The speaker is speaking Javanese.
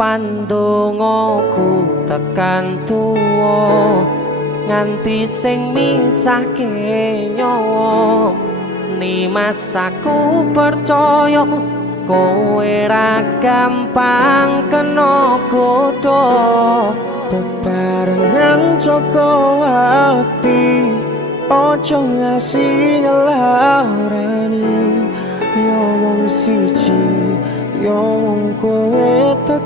Pandongaku tekan tuwa nganti sing misahke nyawa. Nimas aku percaya kowe ra gampang kena godha. Bebarengan Joko ati ojo ngasih ngelarani. Yo wong siji, yo wong kowe